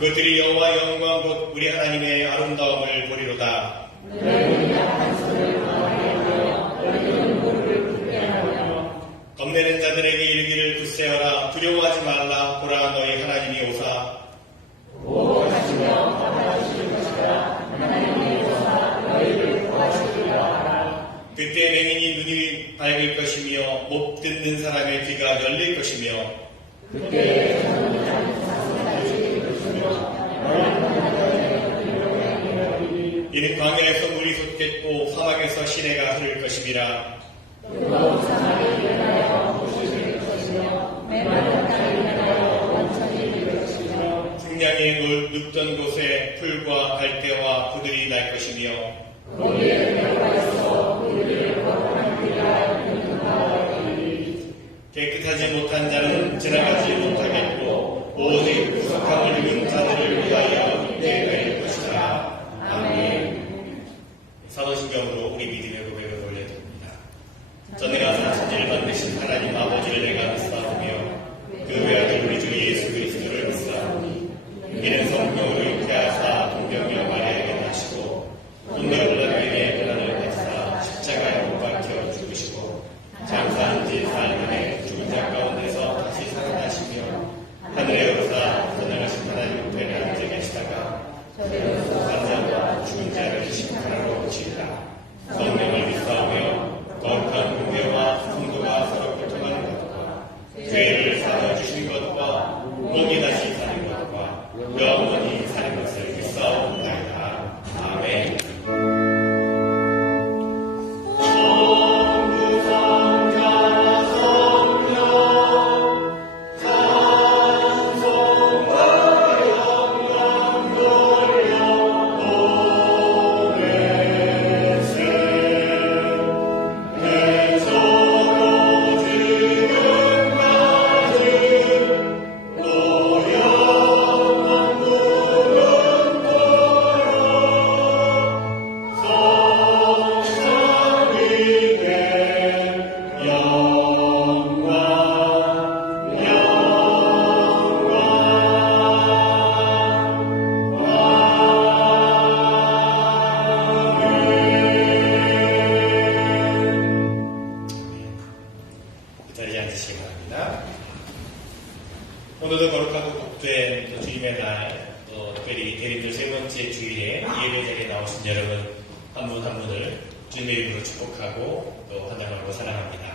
그들이 여호와 영광 곧 우리 하나님의 아름다움을 보리로다. 겁내는 자들에게 이르기를 굳세어라. 두려워하지 말라. 보라 너희 하나님이 오사. 보호하시며 화하실 것이라. 하나님이 오사 너희를 구하시리라. 그때 맹인이 눈이 밝을 것이며 못 듣는 사람의 귀가 열릴 것이며 그때 저는 사슴같이 것이며 이는 광야에서 물이 솟겠고 사막에서 시내가 흐를 것임이라. 뜨거운 사막이 일어나여 부시실 것이며 메마른 땅이 일어나여 원천이 될 것이며 승냥이 눕던 곳에 풀과 갈대와 구들이 날 것이며 거기에 내려가서 그들을 거룩한 길이라 이르는 바가 되리니 깨끗하지 못한 자는 지나가지 못하겠고 오직 구속함을 입은 자들을 위하여 잉태가 될 것이다. 아멘. 사도신경으로 우리 믿음의 고백을 올려드립니다. 전능한 사천지를 만드신 하나님 아버지를 내가 믿사오며 그 외아들 우리 주 예수 그리스도를 믿사오니 이는 성령으로 잉태하사 동정녀 마리아에게 나시고 동네올라교인의 고난을 받사 십자가에 못 박혀 죽으시고 장사한 지 4일 만에 죽은 자 가운데서 다시 살아나시며 하늘에 오르사 전능하신 하나님 우편에 앉아 계시다가 환자와 죽은 자를 심판하러 오시리라. 성령을 믿사오며 거룩한 공회와 성도가 서로 교통하는 것과 죄를 사하여 주신 것과 주님의 이름으로 축복하고 또 환영하고 사랑합니다.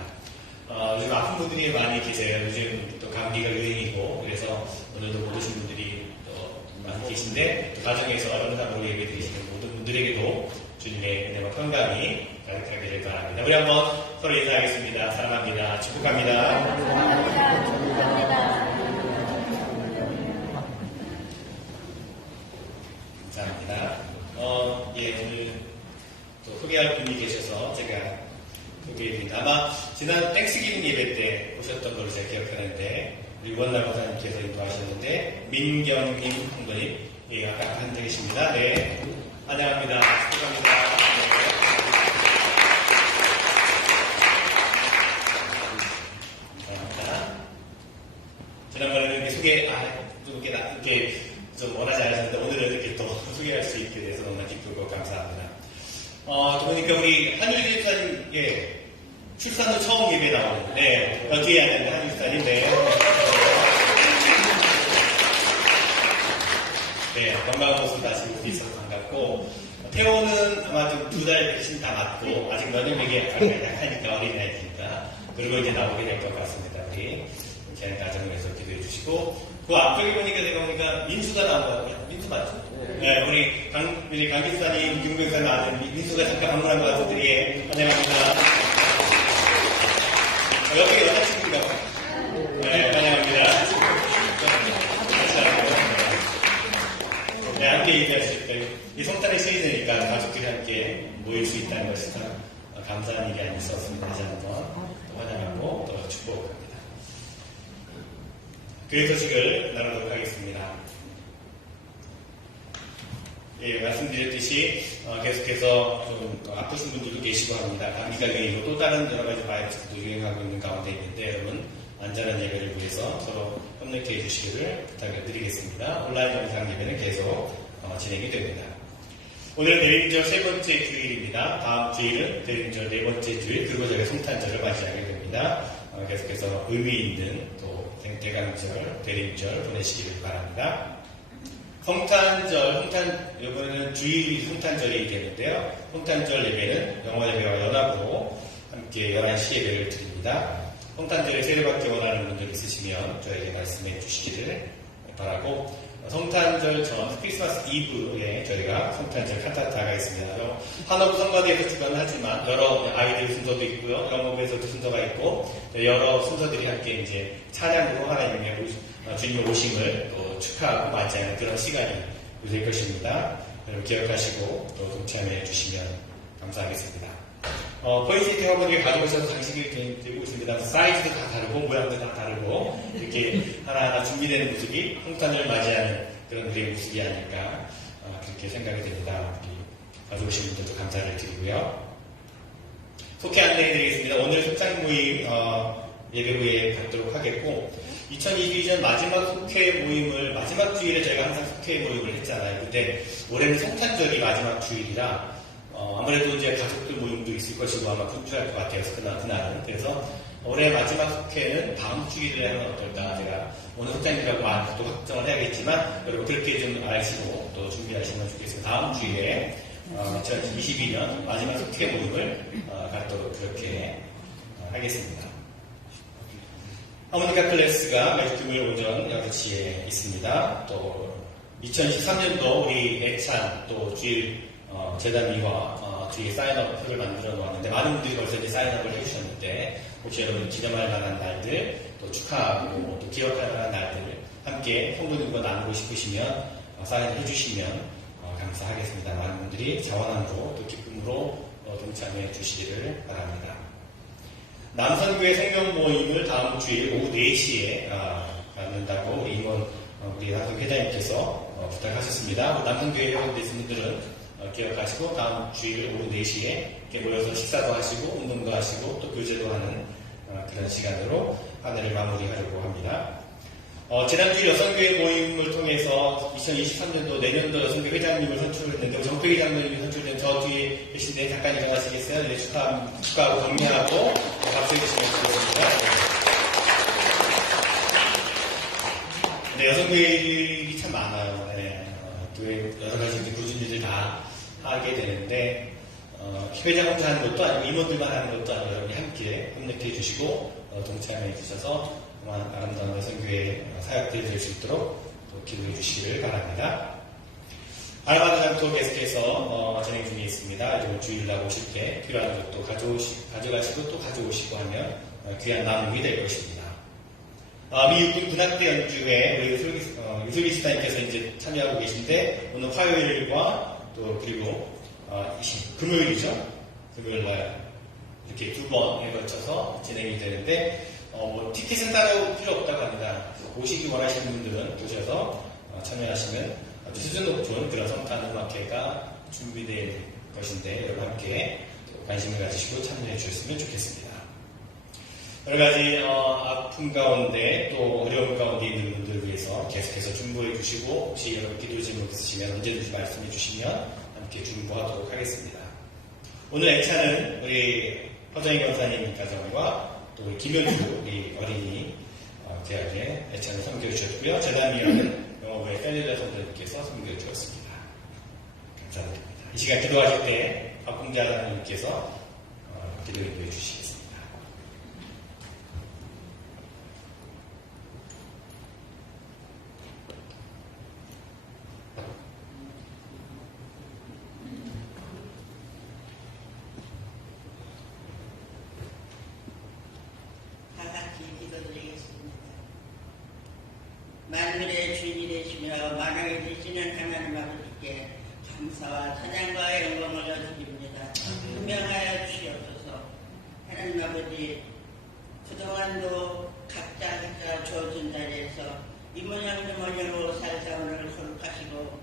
요즘 아픈 분들이 많이 계세요. 요즘 또 감기가 유행이고 그래서 오늘도 못 오신 분들이 또 많이 계신데 또 가정에서 영상으로 예배드리시는 모든 분들에게도 주님의 은혜와 평강이 가득하기를 바랍니다. 우리 한번 서로 인사하겠습니다. 사랑합니다. 축복합니다. 감사합니다. 오늘 또 소개할 분이 계셔서 제가 소개해드립니다. 아마 지난 땡스기빙 예배 때 오셨던 걸로 제가 기억하는데 우리 원날 목사님께서 인도하셨는데 민경님 한 분이 아까 앉아 계십니다. 네, 환영합니다. 축복합니다. 감사합니다. 지난번에는 이렇게 이렇게 좀 원하지 않았는데 오늘은 이렇게 또 소개할 수 있게 돼서 너무나 기쁘고 감사합니다. 또 보니까 우리 한율 집사님, 출산 후 처음 예배 나오는, 뒤에 앉는 한율 집사님, 건강한 모습 다시 볼 수 있어서 반갑고, 태호는 아마 좀 2달 백신 다 맞고, 아직 면역력이 약하니까 어린아이니까, 그리고 이제 나오게 될 것 같습니다. 우리 제한 가정에서 기도해 주시고, 그 앞쪽에 보니까 제가 보니까 민수가 나온 것 같아요. 민수 맞죠? 네, 우리 강기수사님, 김경사님 아들 민수가 잠깐 방문한 것 같은데, 환영합니다. 여기 여자친구인가 봐요. 네, 환영합니다. 네, 함께 얘기하실 거예요. 이 성탄의 시즌이니까 가족들이 함께 모일 수 있다는 것이 참 감사한 일이 아니었습니다. 다시 한번 환영하고 또 축복합니다. 교회 소식을 나누도록 하겠습니다. 말씀드렸듯이 계속해서 좀 아프신 분들도 계시고 합니다. 감기가 유행이고 또 다른 여러 가지 바이러스도 유행하고 있는 가운데 있는데 여러분 안전한 예배를 위해서 서로 협력해 주시기를 부탁을 드리겠습니다. 온라인 영상 예배는 계속 진행이 됩니다. 오늘 대림절 세 번째 주일입니다. 다음 주일은 대림절 네 번째 주일 그리고 저희가 성탄절을 맞이하게 됩니다. 계속해서 의미 있는 또 대강절, 대림절 보내시기를 바랍니다. 성탄절, 이번에는 주일이 성탄절이 되는데요. 성탄절 예배는 영화 예배와 연합으로 함께 11시 예배를 드립니다. 성탄절에 세례받기 원하는 분들 있으시면 저에게 말씀해 주시기를 바라고 성탄절 전 크리스마스 이브에 저희가 성탄절 칸타타가 있습니다. 한옥 성가대에서 주관을 하지만 여러 아이들 순서도 있고요. 영업에서도 순서가 있고 여러 순서들이 함께 이제 찬양으로 하나님의 주님의 오심을 또 축하하고 맞이하는 그런 시간이 될 것입니다. 여러분 기억하시고 또 동참해 주시면 감사하겠습니다. 포인트 학원들이 가져오셔서 장식이 되고 있습니다. 사이즈도 다 다르고 모양도 다 다르고 이렇게 하나하나 준비되는 모습이 성탄을 맞이하는 그런 우리의 모습이 아닐까 그렇게 생각이 됩니다. 가져오신 분들도 감사를 드리고요. 속회 안내해드리겠습니다. 오늘 속장 모임 예배 후에 갖도록 하겠고 2022년 마지막 속회 모임을 마지막 주일에 저희가 항상 속회 모임을 했잖아요. 근데 올해는 성탄절이 마지막 주일이라 아무래도 이제 가족들 모임도 있을 것이고 아마 분주할 것 같아요. 그날은. 그래서 올해 마지막 속회는 다음 주일에 하면 어떨까. 제가 오늘 속장이라고 또 확정을 해야겠지만 여러분 그렇게 좀 아시고 또 준비하시면 좋겠습니다. 다음 주일에 2022년 마지막 속회 모임을 갖도록 그렇게 하겠습니다. 하모니카 클래스가 매주 금요일 오전 6시에 있습니다. 또 2023년도 우리 애찬 또 주일 재단위와 뒤에 사인업표를 만들어 놓았는데 많은 분들이 벌써 이제 사인업을 해주셨는데 혹시 여러분 기념할 만한 날들 또 축하하고 또 기억할 만한 날들 함께 성도님과 나누고 싶으시면 사인해 주시면 감사하겠습니다. 많은 분들이 자원함으로 또 기쁨으로 동참해 주시기를 바랍니다. 남선교회 생명 모임을 다음 주일 오후 4시에 갖는다고 우리 임원 우리 남선 회장님께서 부탁하셨습니다. 남선교회 회원들 있는 분들은 기억하시고 다음 주일 오후 4시에 이렇게 모여서 식사도 하시고 운동도 하시고 또 교제도 하는 그런 시간으로 한 해를 마무리하려고 합니다. 지난주 여성교회 모임을 통해서 2023년도 내년도 여성교회 회장님을 선출했는데 정표 회장님이 선출된 저 뒤에 계신데 잠깐 일어나시겠어요? 네, 축하하고 격려하고 박수해 주시면 좋겠습니다. 네, 여성교회 일이 참 많아요. 네, 교회 여러 가지 꾸준히들 다 하게 되는데 회장 혼자 하는 것도 아니고 임원들만 하는 것도 아니고 여러분이 함께 협력해 주시고 동참해 주셔서 그만 아름다운 여성교회 사역들이 될 수 있도록 또 기도해 주시기를 바랍니다. 아르바드 장터 계속해서 진행 중에 있습니다. 이번 주일날 오실 때 필요한 것도 가져가시고 또 가져오시고 하면 귀한 나눔이 될 것입니다. 미육군 군악대 연주회 우리 유슬기 시사님께서 이제 참여하고 계신데 오늘 화요일과 또 그리고 금요일이죠. 금요일날 이렇게 두 번에 걸쳐서 진행이 되는데 티켓은 따로 필요 없다고 합니다. 오시기 원하시는 분들은 오셔서 참여하시면 아주 수준 높은 그런 성탄 음악회가 준비될 것인데 여러분 함께 관심을 가지시고 참여해 주셨으면 좋겠습니다. 여러 가지 아픔 가운데 또 어려움 가운데 있는 분들을 위해서 계속해서 중보해 주시고 혹시 여러분 기도 제목 있으시면 언제든지 말씀해 주시면 함께 중보하도록 하겠습니다. 오늘 애차는 우리 허정희 권사님 가정과 또 우리 김현주 우리 어린이 대학의 애차를 섬겨 주셨고요. 재단위원은 영어부의 펠리라 선생님께서 섬겨 주었습니다. 감사드립니다. 이 시간 기도하실 때 박공자 하나님께서 기도 인도해 주시겠습니다. 만물의 주인이 되시며 만왕이 되시는 하나님 아버지께 감사와 찬양과 영광을 드립니다. 분명하여 주시옵소서. 하나님 아버지, 그동안도 각자 주어진 자리에서 이 모양 저 모양으로 살다 오늘 거룩하시고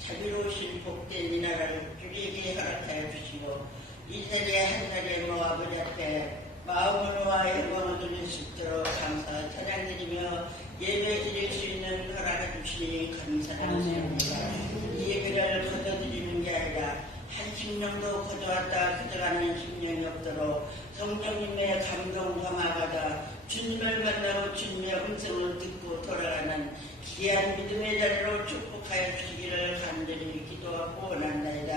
자비로우신 복된 이 나라를 우리에게 허락하여 주시고 이 자리에 한 자리에 아버지 앞에 마음으로와 영광을 드릴 수 있도록 감사와 찬양드리며 예배 드릴 수 있는 허락해 주시니 감사드립니다. 이 예배를 거둬드리는 게 아니라 한 심령도 거둬왔다 거둬가는 심령이 없도록 성령님의 감동 감화받아 주님을 만나고 주님의 음성을 듣고 돌아가는 귀한 믿음의 자리로 축복하여 주시기를 간절히 기도하고 원한다이다.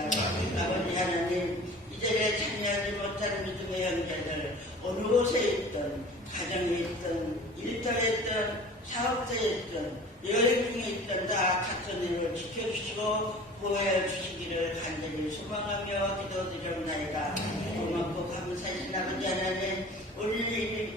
아버지 하나님, 이 자리에 참여하지 못한 믿음의 형제들 어느 곳에 있든 가정에 있든 일터에 있든 사업자에 있든 여행 중에 있든 다 같은 일을 지켜주시고 보호해 주시기를 간절히 소망하며 기도드렸나이다. 고맙고 감사하신 아버지 하나님, 오늘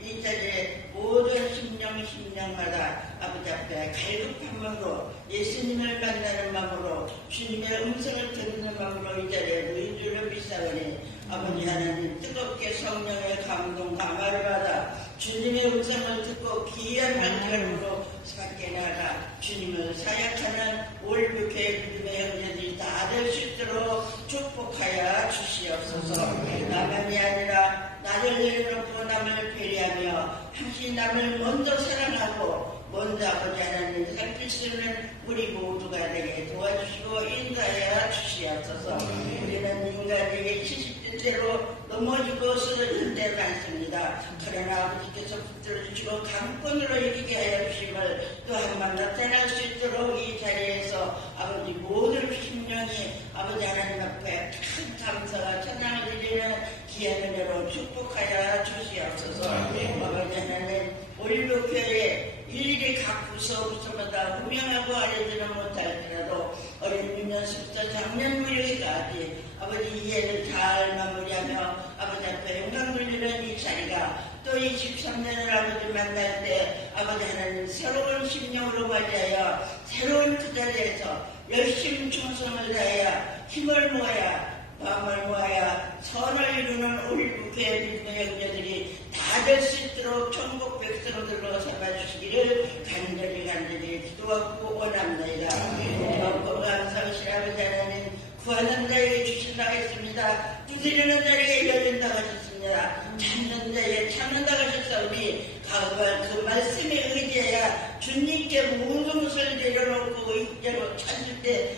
이 자리에 모든 심령마다 아버지 앞에 갈급한 마음으로 예수님을 만나는 마음으로 주님의 음성을 듣는 마음으로 이 자리에 의주를 비싸우니 아버지 하나님, 뜨겁게 성령의 감동 감화를 받아 주님의 음성을 듣고 귀한 말씀으로 밖에 나가 주님을 사역하는 올교회 믿음의 형제들이 다 될 수 있도록 축복하여 주시옵소서. 나만이 아니라 나를 내려놓고 남을 배려하며 항상 남을 먼저 사랑하고 먼저 아버지 하나님 살필 수 있는 우리 모두가 되게 도와주시고 인도하여 주시옵소서. 우리는 인간에게 70대대로 넘어지고 쓰러진 데 많습니다. 그러나 아버지께서 붙들어주시고 강권으로 이기게 하여 주심을 또 한 번 나타날 수 있도록 이 자리에서 아버지 모든 심령이 아버지 하나님 앞에 큰 감사와 찬양을 드리는 귀한 은혜로 축복하여 주시옵소서. 아버지 하나님, 올교회에 일일이 각 부서마다 분명하고 알려지는 못할지라도 어린 유년서부터 작년 무렵까지 아버지 이해를 잘 마무리하며 아버지 앞에 영광 돌리는 이 자리가 또 23년을 아버지 만날 때 아버지 하나님 새로운 심령으로 맞이하여 새로운 그 자리에서 열심히 충성을 다하여 힘을 모아야 마음을 모아야 선을 이루는 올교회 믿음의 형제들이 다 될 수 있도록 천국 백성들로 삼아주시기를 간절히 기도하고 원합니다. 고맙고 감사하신 아버지 하나님, 구하는 자에게 주신다고 했습니다. 두드리는 자에게 열린다고 하셨습니다. 찾는 자에게 찾는다고 하셨사오니 그 말씀에 의지해야 주님께 모든 것을 내려놓고 의대로 찾을 때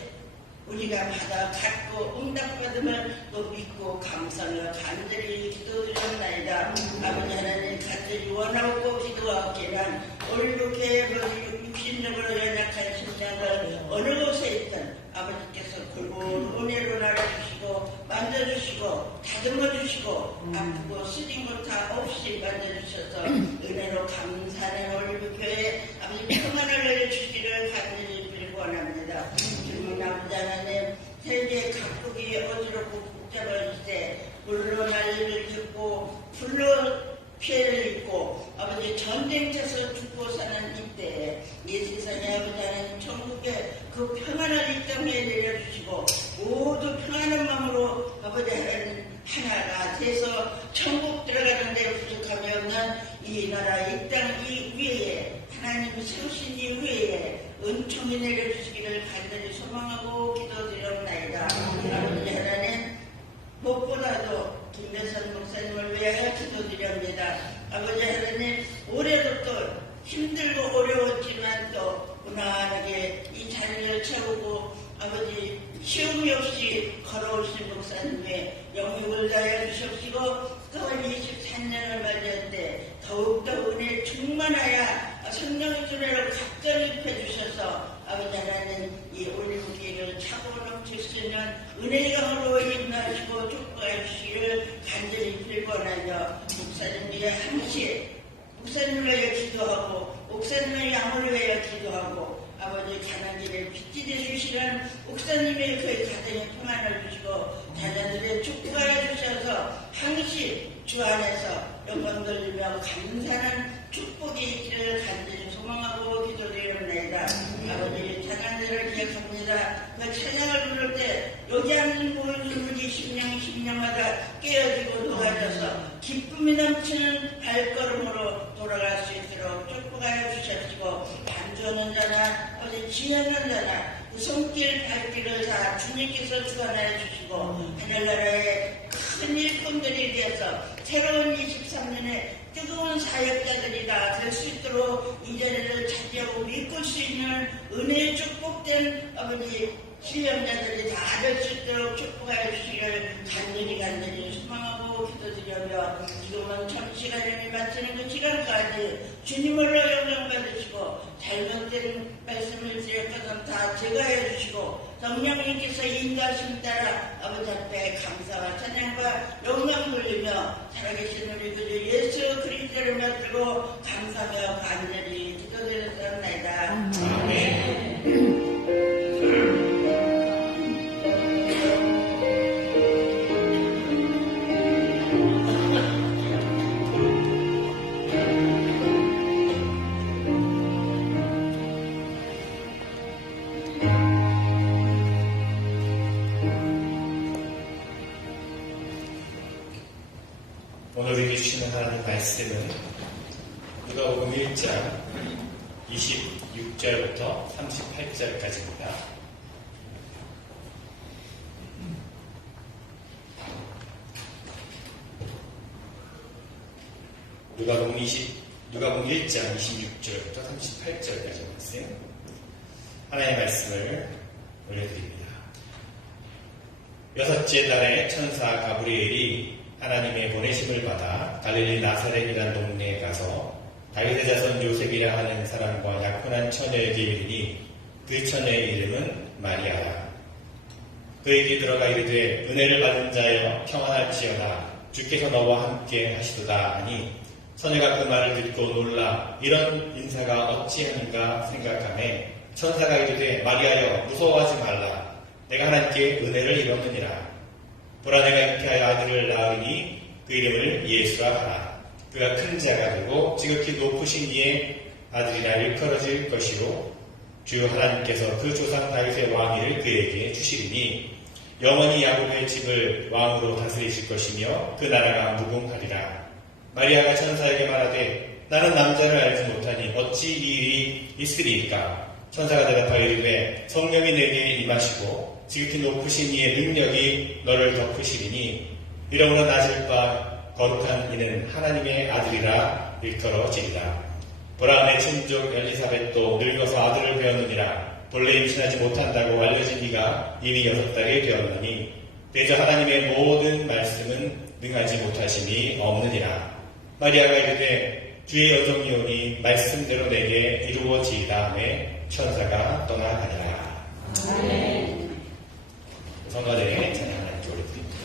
우리가 받아 갖고 응답받음을 또 믿고 감사하며 간절히 기도드렸나이다. 아버지 하나님, 간절히 원하고 기도하기란 올교회 60년으로 연약한 심장을 어느 곳에 있든 아버지께서 굵은 은혜로 날아주시고 만져주시고 주시고 다듬어 주시고 아프고 쓰린 것 다 없이 만져주셔서 은혜로 감사하는 올리브교회 아버지 평안을 내려주시기를 간절히 빌고 원합니다. 주님 아버지 하나님 세계 각국이 어지럽고 복잡한 시대 물로 난리를 듣고 불로 피해를 입고 아버지 전쟁에서 죽고 사는 이때에 이 세상에 아버지 하나님 천국에 그 평안을 이 땅에 내려주시고 모두 평안한 마음으로 아버지 하나님 하나가 돼서 천국 들어가는데 부족함이 없는 이 나라 이 땅 이 위에 하나님이 세우신 이 위에 은총이 내려주시기를 간절히 소망하고 기도드렸나이다. 아버지 하나님 무엇보다도 김대선 목사님을 위하여 기도드립니다. 아버지 하나님 올해도 또 힘들고 어려웠지만 또 무난하게 이 자리를 채우고 아버지 시험이 없이 걸어오신 목사님의 영육을 다해 주십시고 또 23년을 맞이할 때 더욱더 은혜 충만하여 성령의 주례로 각별히 입혀주셔서 아버지 하나님 이 올리브교회를 차고 넘칠 수 있는 은혜의 강으로 인도하시고 축복해 주시기를 간절히 빌고나며 목사님 위해 항시 목사님을 위해 기도하고 목사님의 양을 위해 기도하고 아버지 가는 길에 빛이 되주시는 목사님의 그 가정에 평안을 주시고 자녀들의 축복해 주셔서 항시 주 안에서 영광 돌리며 감사하는 축복이 있기를 간절히 소망하고 기도드립니다. 아버지 찬양들을 기억합니다. 그 찬양을 부를 때 여기 앉은 모든 심령마다 깨어지고 녹아져서 기쁨이 넘치는 발걸음으로 돌아갈 수 있도록 축복하여 주십시고 반주하는 자나 어디 지하는 자나 그 손길 발길을 다 주님께서 주관하여 주시고 하늘나라의 큰 일꾼들이 되어서 새로운 23년에 뜨거운 사역자들이 다 될 수 있도록 이 자리를 차지하고 믿을 수 있는 은혜의 축복된 아버지 신령자들이 다 될 수 있도록 축복하여 주시기를 간절히 소망하고 기도드리며 지금은 참 시간이 마치는 그 시간까지 주님으로 영광 받으시고 잘못된 말씀을 드릴 것은 다 제거해 주시고 성령님께서 인도하심 따라 아버지 앞에 감사와 찬양과 영광 돌리며 살아계신 우리 구주 예수 그리스도를 믿고 감사하며 간절히 기도드렸습니다. 아멘. 오늘 우리에게 주시는 하나님 말씀은 누가복음 1장 26절부터 38절까지입니다. 누가복음 1장 26절부터 38절까지 말씀 하나님의 말씀을 올려드립니다. 여섯째 달에 천사 가브리엘이 하나님의 보내심을 받아 갈릴리 나사렛이라는 동네에 가서 다윗의 자손 요셉이라 하는 사람과 약혼한 처녀에게 이르니 그 처녀의 이름은 마리아라. 그에게 들어가 이르되 은혜를 받은 자여 평안할지어다 주께서 너와 함께 하시도다 하니 처녀가 그 말을 듣고 놀라 이런 인사가 어찌하는가 생각하매 천사가 이르되 마리아여 무서워하지 말라 내가 하나님께 은혜를 입었느니라. 보라 내가 잉태하여 아들을 낳으니 그 이름을 예수라 하라. 그가 큰 자가 되고 지극히 높으신 이의 아들이라 일컬어질 것이요 주 하나님께서 그 조상 다윗의 왕위를 그에게 주시리니 영원히 야곱의 집을 왕으로 다스리실 것이며 그 나라가 무궁하리라. 마리아가 천사에게 말하되 나는 남자를 알지 못하니 어찌 이 일이 있으리이까. 천사가 대답하여 이르되 성령이 내게 임하시고 지극히 높으신 이의 능력이 너를 덮으시리니 이러므로 낮을 바 거룩한 이는 하나님의 아들이라 일컬어지리라. 보라 내 친족 엘리사벳도 늙어서 아들을 배웠느니라. 본래 임신하지 못한다고 알려진 이가 이미 6달이 되었느니 대저 하나님의 모든 말씀은 능하지 못하심이 없느니라. 마리아가 이르되 주의 여종이오니 말씀대로 내게 이루어지이다 하매 천사가 떠나가니라. 아멘. 성가대에 찬양 하나님께 올려드립니다.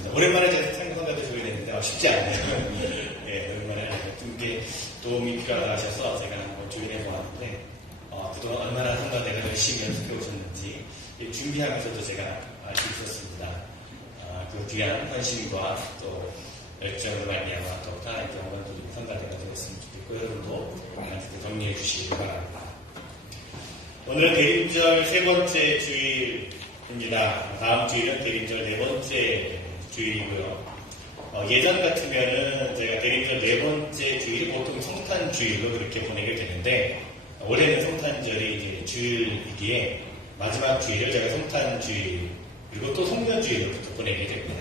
있습니다. 오랜만에 제가 생각하다 소리 냈는데 쉽지 않네요. 예, 오랜만에 게 도움이 필요하다 하셔서 제가 한번 조인해 보았는데 그동안 얼마나 한번 내가 열심히 연습해 오셨는지 준비하면서도 제가 알 수 있었습니다. 그 귀한 헌신과 또 열정으로 말미암아 또 하나의 경험들이 선달되가 되었으면 좋겠고 여러분도 정리해 주시기 바랍니다. 오늘은 대림절 세 번째 주일입니다. 다음 주일은 대림절 네 번째 주일이고요. 예전 같으면은 제가 대림절 네 번째 주일이 보통 성탄주일로 그렇게 보내게 되는데 올해는 성탄절이 이제 주일이기에 마지막 주일을 제가 성탄주일 그리고 또 성년주일로부터 보내게 됩니다.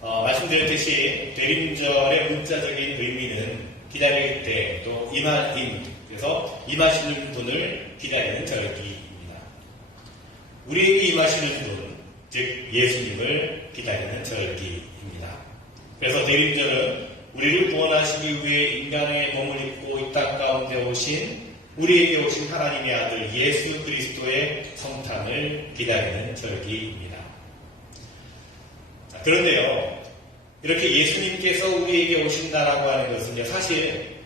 말씀드렸듯이 대림절의 문자적인 의미는 기다릴 때 또 임하임 그래서 임하시는 분을 기다리는 절기입니다. 우리에게 임하시는 분 즉 예수님을 기다리는 절기입니다. 그래서 대림절은 우리를 구원하시기 위해 인간의 몸을 입고 이 땅 가운데 오신 우리에게 오신 하나님의 아들 예수 그리스도의 성탄을 기다리는 절기입니다. 그런데요, 이렇게 예수님께서 우리에게 오신다라고 하는 것은 사실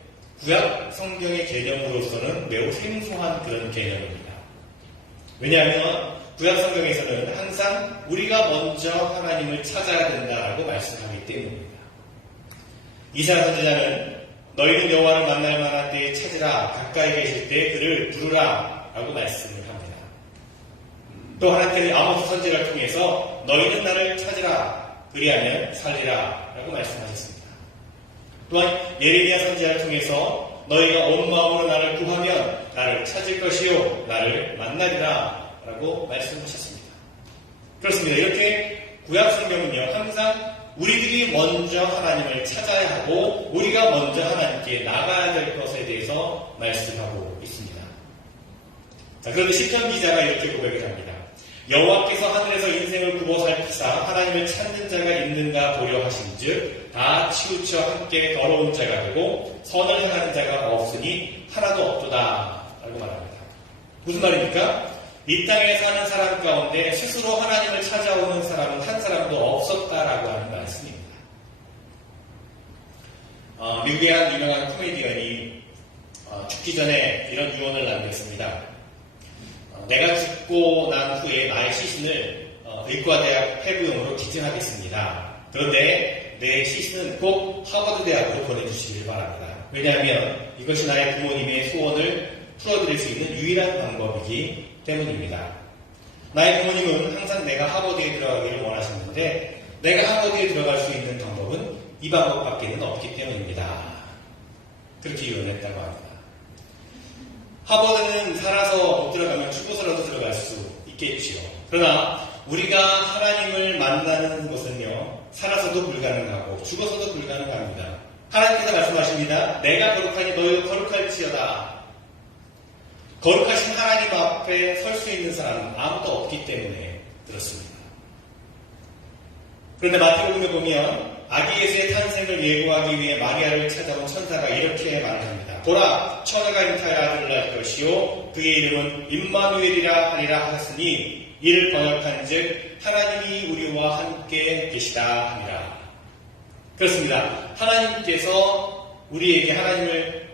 구약 성경의 개념으로서는 매우 생소한 그런 개념입니다. 왜냐하면 구약 성경에서는 항상 우리가 먼저 하나님을 찾아야 된다라고 말씀하기 때문입니다. 이사야 선지자는 너희는 여호와를 만날 만한 때에 찾으라 가까이 계실 때 그를 부르라 라고 말씀을 합니다. 또 하나님께서 아모스 선지자를 통해서 너희는 나를 찾으라 그리하면 살리라 라고 말씀하셨습니다. 또한 예레미야 선지자를 통해서 너희가 온 마음으로 나를 구하면 나를 찾을 것이요 나를 만나리라 라고 말씀하셨습니다. 그렇습니다. 이렇게 구약 성경은요 항상 우리들이 먼저 하나님을 찾아야 하고 우리가 먼저 하나님께 나가야 될 것에 대해서 말씀하고 있습니다. 자, 그런데 시편 기자가 이렇게 고백을 합니다. 여호와께서 하늘에서 인생을 굽어 살피사 하나님을 찾는 자가 있는가 보려 하신즉 다 치우쳐 함께 더러운 자가 되고 선을 행하는 자가 없으니 하나도 없도다 라고 말합니다. 무슨 말입니까? 이 땅에 사는 사람 가운데 스스로 하나님을 찾아오는 사람은 한 사람도 없었다라고 하는 말씀입니다. 미국의 한 유명한 코미디언이 죽기 전에 이런 유언을 남겼습니다. 내가 죽고 난 후에 나의 시신을 의과대학 폐부용으로 기증하겠습니다. 그런데 내 시신은 꼭 하버드대학으로 보내주시길 바랍니다. 왜냐하면 이것이 나의 부모님의 소원을 풀어드릴 수 있는 유일한 방법이기 때문입니다. 나의 부모님은 항상 내가 하버드에 들어가기를 원하셨는데 내가 하버드에 들어갈 수 있는 방법은 이 방법밖에는 없기 때문입니다. 그렇게 유언했다고 합니다. 하버드는 살아서 못 들어가면 죽어서라도 들어갈 수 있겠지요. 그러나 우리가 하나님을 만나는 것은요 살아서도 불가능하고 죽어서도 불가능합니다. 하나님께서 말씀하십니다. 내가 거룩하니 너희도 거룩할지어다. 거룩하신 하나님 앞에 설 수 있는 사람은 아무도 없기 때문에 그렇습니다. 그런데 마태복음에 보면 아기 예수의 탄생을 예고하기 위해 마리아를 찾아온 천사가 이렇게 말합니다. 보라, 처녀가 잉타의 아들을 낳을 것이요 그의 이름은 임마누엘이라 하리라 하셨으니 이를 번역한즉 하나님이 우리와 함께 계시다 하니라. 그렇습니다. 하나님께서 우리에게 하나님을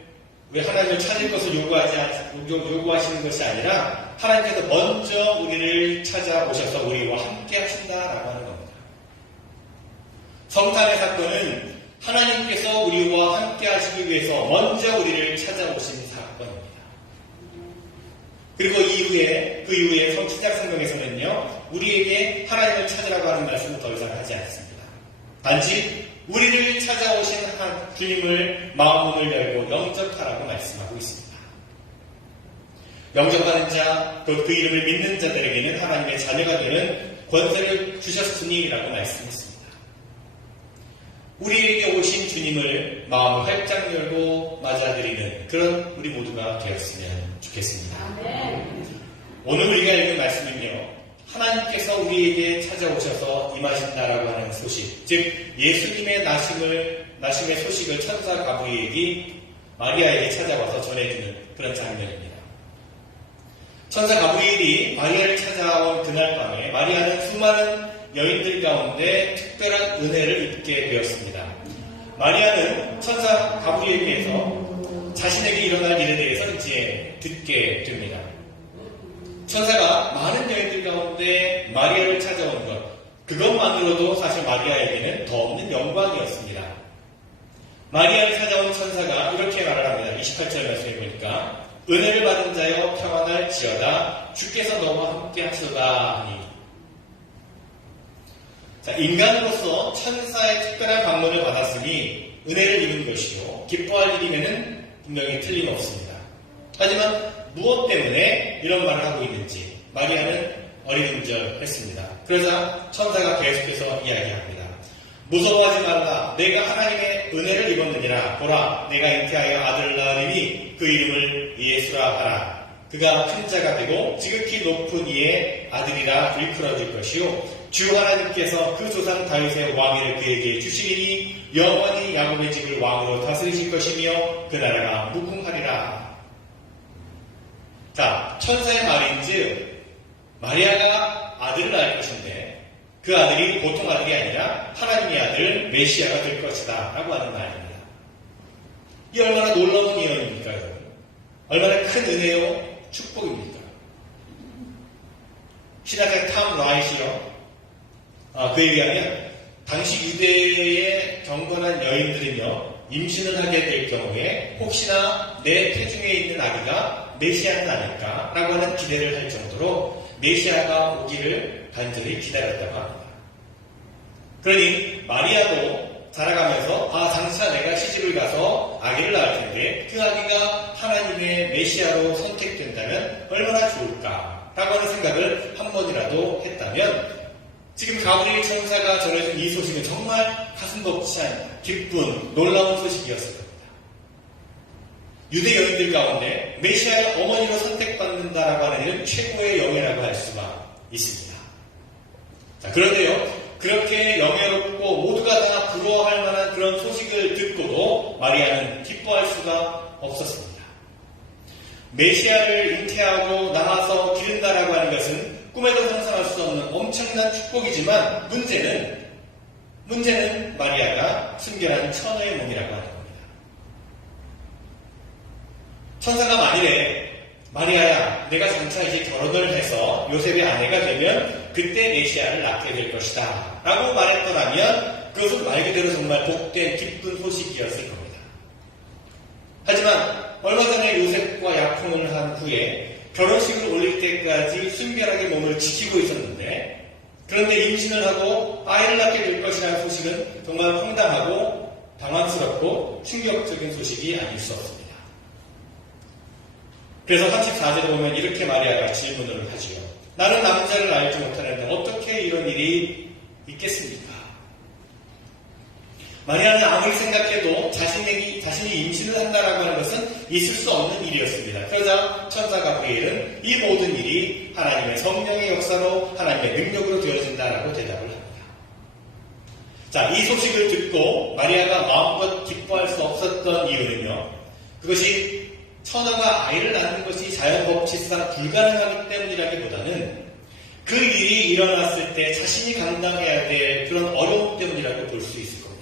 찾을 것을 요구하시는 것이 아니라 하나님께서 먼저 우리를 찾아오셔서 우리와 함께 하신다라고 하는 겁니다. 성탄의 사건은 하나님께서 우리와 함께 하시기 위해서 먼저 우리를 찾아오신 사건입니다. 그리고 그 이후에 신약 성경에서는요 우리에게 하나님을 찾으라고 하는 말씀은 더 이상 하지 않습니다. 단지 우리를 찾아오신 주님을 마음문을 열고 영접하라고 말씀하고 있습니다. 영접하는 자, 또 그 이름을 믿는 자들에게는 하나님의 자녀가 되는 권세를 주셨으니라고 말씀했습니다. 우리에게 오신 주님을 마음을 활짝 열고 맞아들이는 그런 우리 모두가 되었으면 좋겠습니다. 오늘 우리가 읽은 말씀은요. 하나님께서 우리에게 찾아오셔서 임하신다라고 하는 소식, 즉 예수님의 나심의 소식을 천사 가브리엘이 마리아에게 찾아와서 전해주는 그런 장면입니다. 천사 가브리엘이 마리아를 찾아온 그날 밤에 마리아는 수많은 여인들 가운데 특별한 은혜를 입게 되었습니다. 마리아는 천사 가브리엘에게서 자신에게 일어날 일에 대해서 이제 듣게 됩니다. 천사가 많은 여인들 가운데 마리아를 찾아온 것, 그것만으로도 사실 마리아에게는 더 없는 영광이었습니다. 마리아를 찾아온 천사가 이렇게 말을 합니다. 28절 말씀에 보니까 은혜를 받은 자여 평안할지어다 주께서 너와 함께 하시도다 하니. 자, 인간으로서 천사의 특별한 방문을 받았으니 은혜를 입은 것이요 기뻐할 일이면은 분명히 틀림없습니다. 하지만 무엇 때문에 이런 말을 하고 있는지 마리아는 어리둥절했습니다. 그러자 천사가 계속해서 이야기합니다. 무서워하지 말라. 내가 하나님의 은혜를 입었느니라. 보라, 내가 잉태하여 아들을 낳으리니 그 이름을 예수라 하라. 그가 큰 자가 되고 지극히 높은 이의 아들이라 일컬어질 것이요 주 하나님께서 그 조상 다윗의 왕위를 그에게 주시리니 영원히 야곱의 집을 왕으로 다스리실 것이며 그 나라가 무궁하리라. 자, 천사의 말인즉 마리아가 아들을 낳을 것인데 그 아들이 보통 아들이 아니라 하나님의 아들 메시아가 될 것이다 라고 하는 말입니다. 이 얼마나 놀라운 예언입니까? 얼마나 큰 은혜요 축복입니까? 신학의 탐 라이시요 그에 의하면 당시 유대의 경건한 여인들은요 임신을 하게 될 경우에 혹시나 내 태중에 있는 아기가 메시아는 아닐까 라고 하는 기대를 할 정도로 메시아가 오기를 간절히 기다렸다고 합니다. 그러니 마리아도 자라가면서 장차 내가 시집을 가서 아기를 낳을 텐데 그 아기가 하나님의 메시아로 선택된다면 얼마나 좋을까 라고 하는 생각을 한 번이라도 했다면 지금 가브리엘 천사가 전해준 이 소식은 정말 가슴 벅찬 기쁜 놀라운 소식이었을 겁니다. 유대 여인들 가운데 메시아의 어머니로 선택받는다라고 하는 일은 최고의 영예라고 할 수가 있습니다. 자, 그런데요, 그렇게 영예롭고 모두가 다 부러워할 만한 그런 소식을 듣고도 마리아는 기뻐할 수가 없었습니다. 메시아를 잉태하고 낳아서 기른다라고 하는 것은 꿈에도 상상할 수 없는 엄청난 축복이지만 문제는 마리아가 순결한 처녀의 몸이라고 하는 겁니다. 천사가 만일에 마리아야, 내가 장차 이제 결혼을 해서 요셉의 아내가 되면 그때 메시아를 낳게 될 것이다 라고 말했더라면 그것은 말 그대로 정말 복된 기쁜 소식이었을 겁니다. 하지만 얼마 전에 요셉과 약혼을 한 후에 결혼식을 올릴 때까지 순결하게 몸을 지키고 있었는데 그런데 임신을 하고 아이를 낳게 될 것이라는 소식은 정말 황당하고 당황스럽고 충격적인 소식이 아닐 수 없습니다. 그래서 34절에 보면 이렇게 마리아가 질문을 하지요. 나는 남자를 알지 못하는데 어떻게 이런 일이 있겠습니까? 마리아는 아무리 생각해도 자신이 임신을 한다라고 하는 것은 있을 수 없는 일이었습니다. 그러자 천사 가브리엘은 이 모든 일이 하나님의 성령의 역사로 하나님의 능력으로 되어진다라고 대답을 합니다. 자, 이 소식을 듣고 마리아가 마음껏 기뻐할 수 없었던 이유는요. 그것이 처녀가 아이를 낳는 것이 자연법칙상 불가능하기 때문이라기보다는 그 일이 일어났을 때 자신이 감당해야 될 그런 어려움 때문이라고 볼 수 있을 겁니다.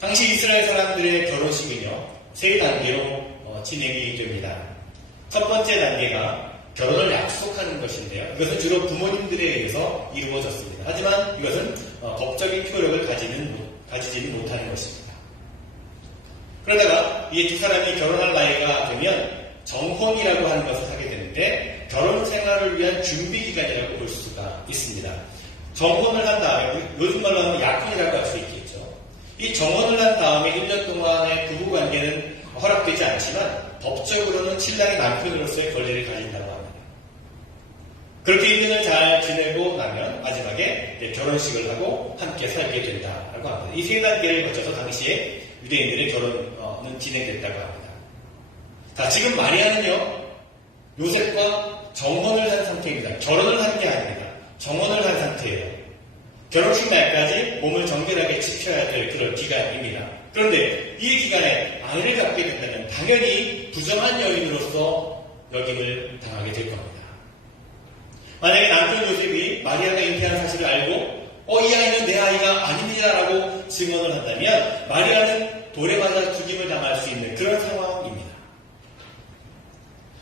당시 이스라엘 사람들의 결혼식은요, 3단계로 진행이 됩니다. 첫 번째 단계가 결혼을 약속하는 것인데요. 이것은 주로 부모님들에 의해서 이루어졌습니다. 하지만 이것은 법적인 효력을 가지지는 못하는 것입니다. 그러다가 이 두 사람이 결혼할 나이가 되면 정혼이라고 하는 것을 하게 되는데 결혼 생활을 위한 준비 기간이라고 볼 수가 있습니다. 정혼을 한 다음에 요즘 말로 하면 약혼이라고 할 수 있겠죠. 이 정혼을 한 다음에 1년 동안의 부부관계는 허락되지 않지만 법적으로는 신랑이 남편으로서의 권리를 가진다고 합니다. 그렇게 1년을 잘 지내고 나면 마지막에 결혼식을 하고 함께 살게 된다고 합니다. 이 3단계를 거쳐서 당시에 유대인들의 결혼은 진행됐다고 합니다. 자, 지금 마리아는요, 요셉과 정혼을 한 상태입니다. 결혼을 한 게 아닙니다. 정혼을 한 상태예요. 결혼식 날까지 몸을 정결하게 지켜야 될 그런 기간입니다. 그런데 이 기간에 아이를 갖게 된다면 당연히 부정한 여인으로서 역임을 당하게 될 겁니다. 만약에 남편 요셉이 요셉이 마리아가 잉태한 사실을 알고 이 아이는 내 아이가 아닙니다라고 증언을 한다면 마리아는 돌에 맞아 죽임을 당할 수 있는 그런 상황입니다.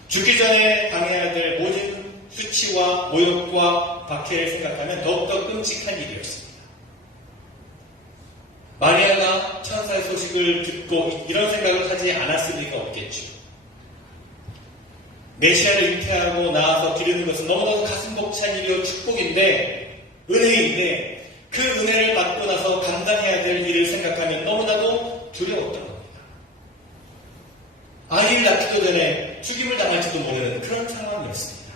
죽기 전에 당해야 될 모든 수치와 모욕과 박해를 생각하면 더욱더 끔찍한 일이었습니다. 마리아가 천사의 소식을 듣고 이런 생각을 하지 않았을 리가 없겠죠. 메시아를 잉태하고 나와서 기르는 것은 너무나도 가슴 벅찬 일이요 축복인데, 은혜인데 그 은혜를 받고 나서 감당해야 될 일을 생각하면 너무나도 두려웠던 겁니다. 아이를 낳기도 전에 죽임을 당할지도 모르는 그런 상황이었습니다.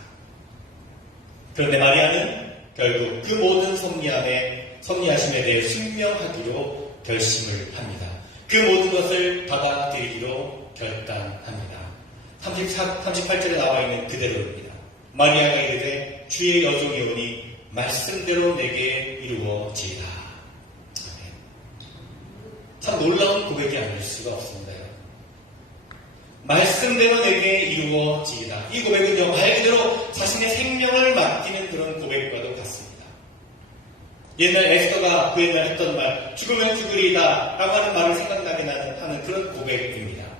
그런데 마리아는 결국 그 모든 섭리하심에 대해 순명하기로 결심을 합니다. 그 모든 것을 받아들이기로 결단합니다. 38절에 나와 있는 그대로입니다. 마리아가 이르되 주의 여종이 오니 말씀대로 내게 이루어지이다. 참 놀라운 고백이 아닐 수가 없습니다. 말씀대로 내게 이루어지이다. 이 고백은요, 말 그대로 자신의 생명을 맡기는 그런 고백과도 같습니다. 옛날 에스더가 그 옛날 했던 말, 죽으면 죽으리이다 라고 하는 말을 생각나게 하는 그런 고백입니다.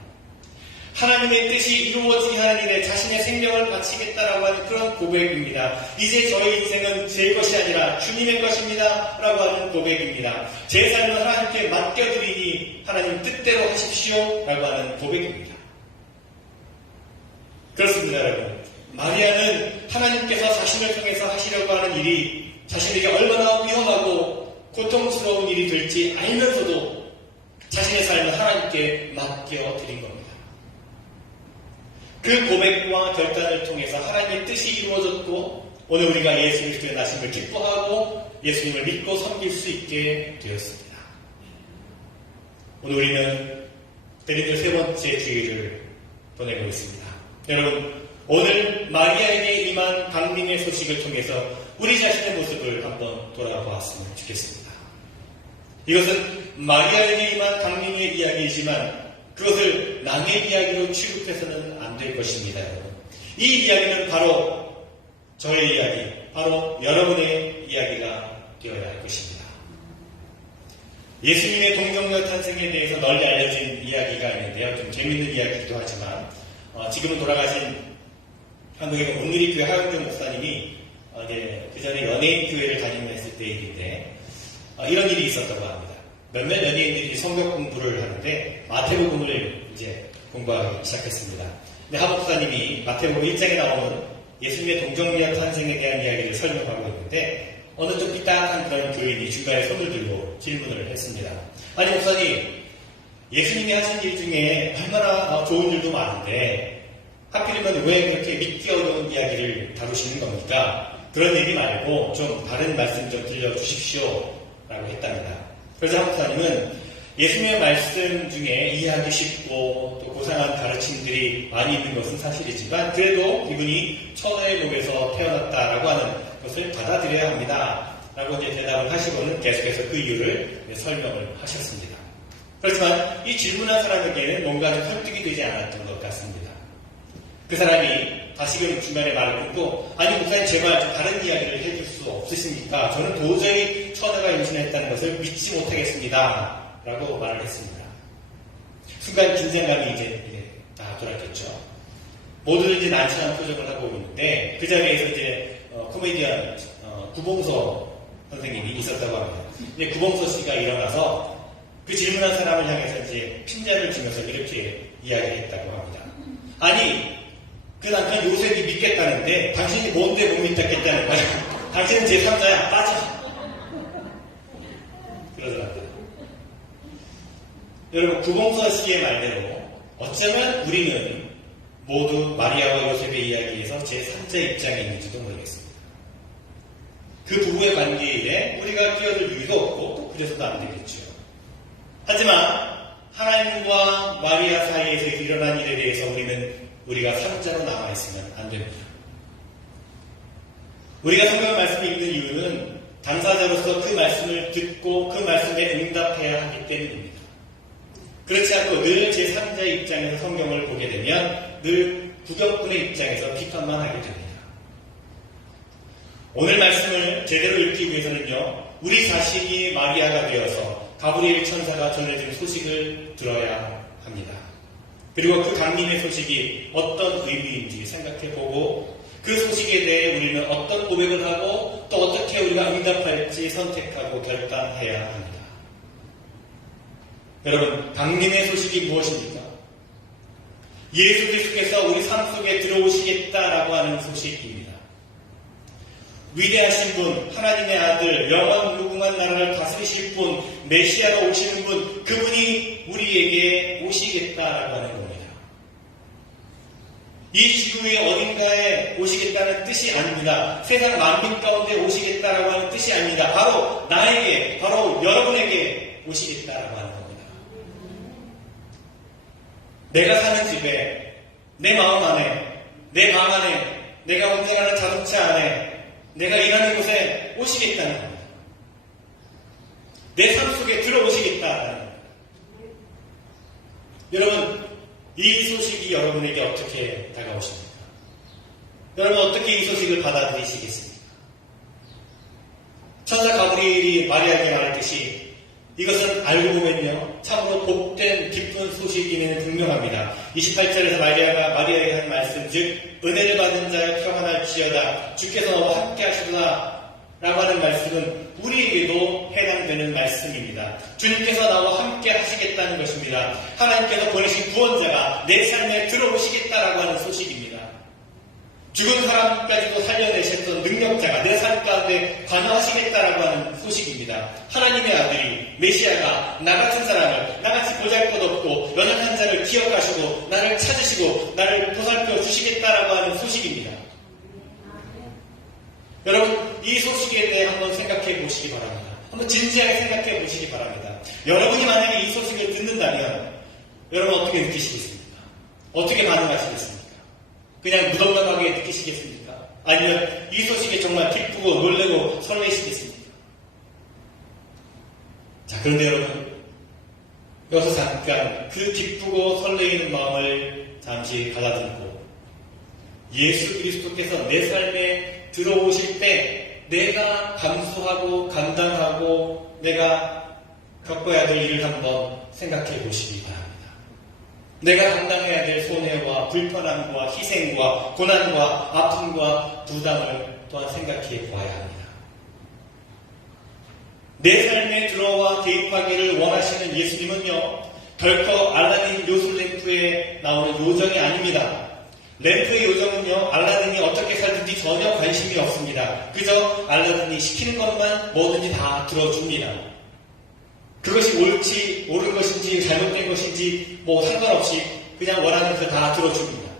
하나님의 뜻이 이루어지게 하는 일에 자신의 생명을 바치겠다라고 하는 그런 고백입니다. 이제 저의 인생은 제 것이 아니라 주님의 것입니다 라고 하는 고백입니다. 제 삶을 하나님께 맡겨드리니 하나님 뜻대로 하십시오 라고 하는 고백입니다. 그렇습니다, 여러분. 마리아는 하나님께서 자신을 통해서 하시려고 하는 일이 자신에게 얼마나 위험하고 고통스러운 일이 될지 알면서도 자신의 삶을 하나님께 맡겨드린 겁니다. 그 고백과 결단을 통해서 하나님의 뜻이 이루어졌고 오늘 우리가 예수 그리스도의 나심을 기뻐하고 예수님을 믿고 섬길 수 있게 되었습니다. 오늘 우리는 베드로 세 번째 주일을 보내고 있습니다. 여러분, 오늘 마리아에게 임한 강림의 소식을 통해서 우리 자신의 모습을 한번 돌아보았으면 좋겠습니다. 이것은 마리아에게 임한 강림의 이야기이지만 그것을 남의 이야기로 취급해서는 안 될 것입니다. 여러분. 이 이야기는 바로 저의 이야기, 바로 여러분의 이야기가 되어야 할 것입니다. 예수님의 동정녀 탄생에 대해서 널리 알려진 이야기가 있는데요. 좀 재밌는 이야기이기도 하지만 지금은 돌아가신 한국의 온누리교회 하영경 목사님이 그 전에 연예인 교회를 다니면서 때 일인데 이런 일이 있었다고 합니다. 몇몇 연예인들이 성경 공부를 하는데 마태복음을 이제 공부하기 시작했습니다. 근데 하 목사님이 마태복음 1장에 나오는 예수님의 동정녀 탄생에 대한 이야기를 설명하고 있는데 어느 좀 삐딱한 그런 교인이 중간에 손을 들고 질문을 했습니다. 아니 목사님, 예수님이 하신 일 중에 얼마나 좋은 일도 많은데 하필이면 왜 그렇게 믿기 어려운 이야기를 다루시는 겁니까? 그런 얘기 말고 좀 다른 말씀 좀 들려주십시오 라고 했답니다. 그래서 하 목사님은 예수님의 말씀 중에 이해하기 쉽고 또 고상한 가르침들이 많이 있는 것은 사실이지만 그래도 이분이 천의 몸에서 태어났다라고 하는 것을 받아들여야 합니다 라고 이제 대답을 하시고는 계속해서 그 이유를 설명을 하셨습니다. 그렇지만 이 질문한 사람에게는 뭔가 좀 설득이 되지 않았던 것 같습니다. 그 사람이 다시금 중간에 말을 끊고 아니 목사님 제발 좀 다른 이야기를 해줄 수 없으십니까? 저는 도저히 처녀가 임신했다는 것을 믿지 못하겠습니다 라고 말을 했습니다. 순간 긴장감이 이제 다 돌았겠죠. 모두들 이제 난처한 표정을 하고 있는데 그 자리에서 이제 코미디언 구봉서 선생님이 있었다고 합니다. 이제 구봉서 씨가 일어나서 그 질문한 사람을 향해서 이제 핀잔을 주면서 이렇게 이야기를 했다고 합니다. 아니 그 남편 요셉이 믿겠다는데 당신이 뭔데 못 믿겠다는 거야? 당신은 제3자야 빠져. 그러더라고요. 여러분 구봉서 씨의 말대로 어쩌면 우리는 모두 마리아와 요셉의 이야기에서 제3자 입장에 있는지도 모르겠습니다. 그 부부의 관계에 우리가 끼어들 이유도 없고 또 그래서도 안 되겠죠. 하지만 하나님과 마리아 사이에서 일어난 일에 대해서 우리가 삼자로 남아있으면 안 됩니다. 우리가 성경 말씀을 읽는 이유는 당사자로서 그 말씀을 듣고 그 말씀에 응답해야 하기 때문입니다. 그렇지 않고 늘 제3자의 입장에서 성경을 보게 되면 늘 구격꾼의 입장에서 비판만 하게 됩니다. 오늘 말씀을 제대로 읽기 위해서는요, 우리 자신이 마리아가 되어서 가브리엘 천사가 전해준 소식을 들어야 합니다. 그리고 그 강림의 소식이 어떤 의미인지 생각해보고 그 소식에 대해 우리는 어떤 고백을 하고 또 어떻게 우리가 응답할지 선택하고 결단해야 합니다. 여러분, 강림의 소식이 무엇입니까? 예수 그리스도께서 우리 삶 속에 들어오시겠다라고 하는 소식입니다. 위대하신 분, 하나님의 아들, 영원 무궁한 나라를 다스리실 분, 메시아가 오시는 분, 그분이 우리에게 오시겠다라고 하는 겁니다. 이 지구의 어딘가에 오시겠다는 뜻이 아닙니다. 세상 만민 가운데 오시겠다라고 하는 뜻이 아닙니다. 바로 나에게, 바로 여러분에게 오시겠다라고 하는 겁니다. 내가 사는 집에, 내 마음 안에, 내 방 안에, 내가 운행하는 자동차 안에, 내가 일하는 곳에 오시겠다는 겁니다. 내 삶 속에 들어오시겠다는 겁니다. 여러분, 이 소식이 여러분에게 어떻게 다가오십니까? 여러분, 어떻게 이 소식을 받아들이시겠습니까? 천사 가브리엘이 마리아에게 말했듯이 이것은 알고 보면요, 참으로 복된 기쁜 소식임에는 분명합니다. 28절에서 마리아에게 한 말씀, 즉 은혜를 받는 자여 평안할지어다, 주께서 너와 함께 하시구나 라고 하는 말씀은 우리에게도 해당되는 말씀입니다. 주님께서 나와 함께 하시겠다는 것입니다. 하나님께서 보내신 구원자가 내 삶에 들어오시겠다라고 하는 소식입니다. 죽은 사람까지도 살려내셨던 능력자가 내 삶 가운데 관여하시겠다라고 하는 소식입니다. 하나님의 아들이, 메시아가 나 같은 사람을, 나같이 보잘것없고 연약한 자를 기억하시고 나를 찾으시고 나를 보살펴 주시겠다라고 하는 소식입니다. 여러분, 이 소식에 대해 한번 생각해 보시기 바랍니다. 한번 진지하게 생각해 보시기 바랍니다. 여러분이 만약에 이 소식을 듣는다면 여러분 어떻게 느끼시겠습니까? 어떻게 반응하시겠습니까? 그냥 무덤덤하게 느끼시겠습니까? 아니면 이 소식에 정말 기쁘고 놀래고 설레시겠습니까? 자, 그런데 여러분, 여기서 잠깐 그 기쁘고 설레이는 마음을 잠시 가다듬고 예수 그리스도께서 내 삶에 들어오실 때 내가 감수하고 감당하고 내가 겪어야 될 일을 한번 생각해 보시기 바랍니다. 내가 감당해야 될 손해와 불편함과 희생과 고난과 아픔과 부담을 또한 생각해 봐야 합니다. 내 삶에 들어와 개입하기를 원하시는 예수님은요, 결코 알라딘 요술 램프에 나오는 요정이 아닙니다. 램프의 요정은요, 알라딘이 어떻게 살든지 전혀 관심이 없습니다. 그저 알라딘이 시키는 것만 뭐든지 다 들어줍니다. 그것이 옳지, 옳은 것인지 잘못된 것인지 뭐 상관없이 그냥 원하는 것을 다 들어줍니다.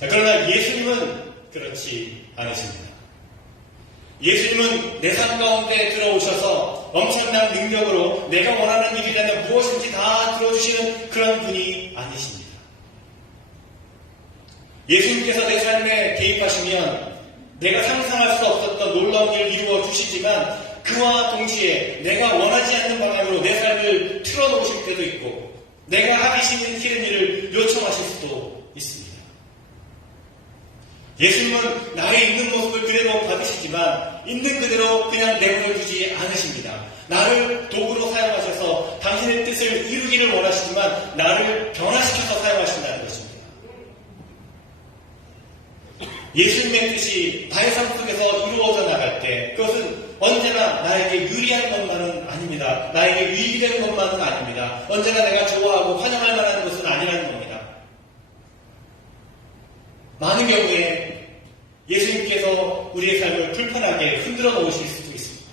자, 그러나 예수님은 그렇지 않으십니다. 예수님은 내 삶 가운데 들어오셔서 엄청난 능력으로 내가 원하는 일이라면 무엇인지 다 들어주시는 그런 분이 아니십니다. 예수님께서 내 삶에 개입하시면 내가 상상할 수 없었던 놀라운 일을 이루어 주시지만 그와 동시에 내가 원하지 않는 방향으로 내 삶을 틀어놓으실 때도 있고 내가 하기 싫은 일을 요청하실 수도 있습니다. 예수님은 나의 있는 모습을 그대로 받으시지만 있는 그대로 그냥 내버려 두지 않으십니다. 나를 도구로 사용하셔서 당신의 뜻을 이루기를 원하시지만 나를 변화시켜서 사용하신다는 것입니다. 예수님의 뜻이 나의 삶 속에서 이루어져 나갈 때 그것은 언제나 나에게 유리한 것만은 아닙니다. 나에게 유익이 되는 것만은 아닙니다. 언제나 내가 좋아하고 환영할 만한 것은 아니라는 겁니다. 많은 경우에 예수님께서 우리의 삶을 불편하게 흔들어 놓으실 수도 있습니다.